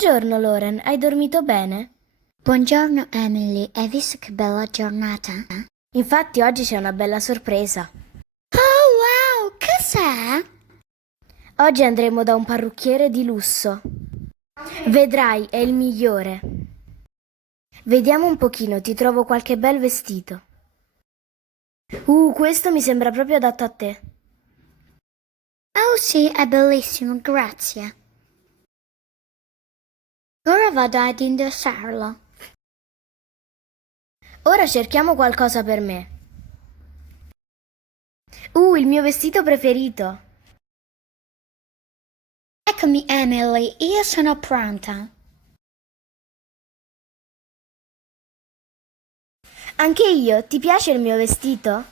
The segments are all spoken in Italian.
Buongiorno Loren, hai dormito bene? Buongiorno Emily, hai visto che bella giornata? Infatti oggi c'è una bella sorpresa. Oh wow, cos'è? Oggi andremo da un parrucchiere di lusso. Vedrai, è il migliore. Vediamo un pochino, ti trovo qualche bel vestito. Questo mi sembra proprio adatto a te. Oh sì, è bellissimo, grazie. Ora vado ad indossarlo. Ora cerchiamo qualcosa per me. Il mio vestito preferito. Eccomi Emily, io sono pronta. Anche io, ti piace il mio vestito?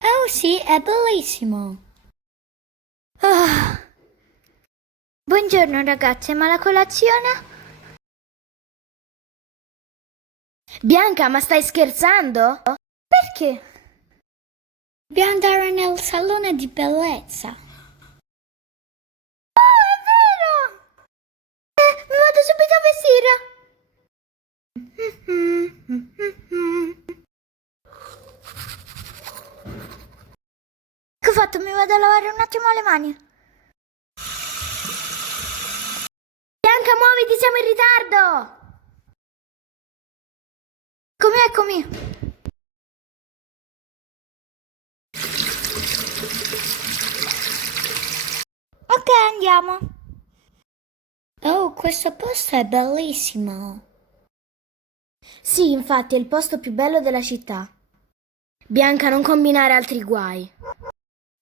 Oh sì, è bellissimo. Buongiorno ragazze, ma la colazione? Bianca, ma stai scherzando? Perché? Dobbiamo andare nel salone di bellezza. Oh, è vero! Mi vado subito a vestire. Che ho fatto? Mi vado a lavare un attimo le mani. Bianca, muoviti, siamo in ritardo! Eccomi. Ok, andiamo. Oh, questo posto è bellissimo. Sì, infatti è il posto più bello della città. Bianca, non combinare altri guai.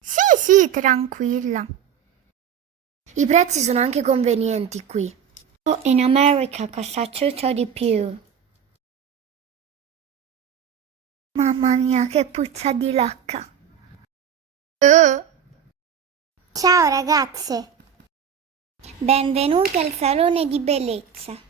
Sì, tranquilla. I prezzi sono anche convenienti qui. Oh, in America costa tutto di più. Mamma mia, che puzza di lacca. Ciao ragazze. Benvenute al salone di bellezza.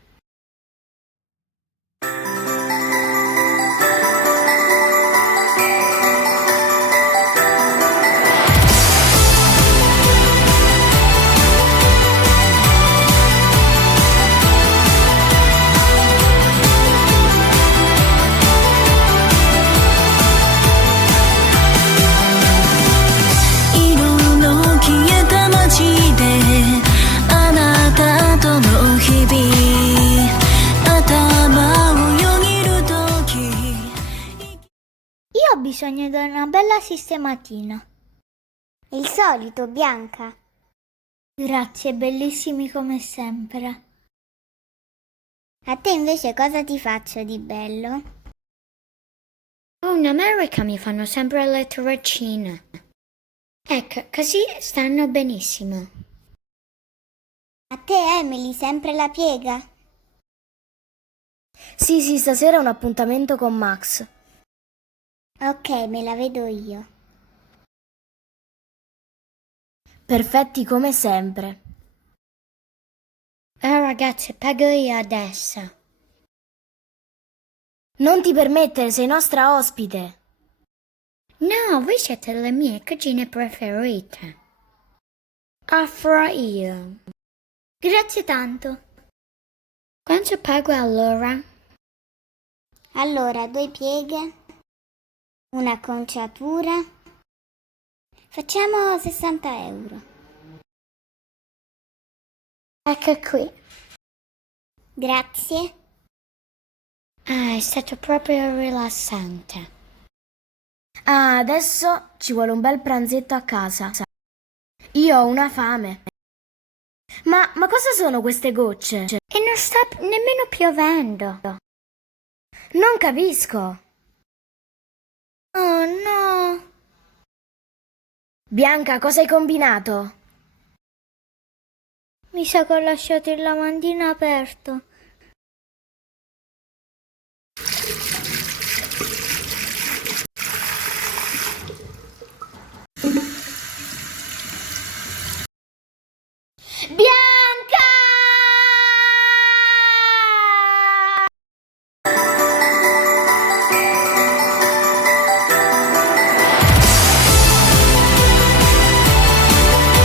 Io ho bisogno di una bella sistematina. Il solito, Bianca. Grazie, bellissimi come sempre. A te invece cosa ti faccio di bello? Oh, in America mi fanno sempre le torrecine. Ecco, così stanno benissimo. A te, Emily, sempre la piega? Sì, stasera ho un appuntamento con Max. Ok, me la vedo io. Perfetti come sempre. Ragazzi, pago io adesso. Non ti permettere, sei nostra ospite. No, voi siete le mie cugine preferite. Offro io. Grazie tanto. Quanto pago allora? Allora, 2 pieghe, una conciatura. Facciamo 60 euro. Ecco qui. Grazie. È stato proprio rilassante. Adesso ci vuole un bel pranzetto a casa. Io ho una fame. Ma cosa sono queste gocce? E non sta nemmeno piovendo. Non capisco. Oh no. Bianca, cosa hai combinato? Mi sa che ho lasciato il lavandino aperto.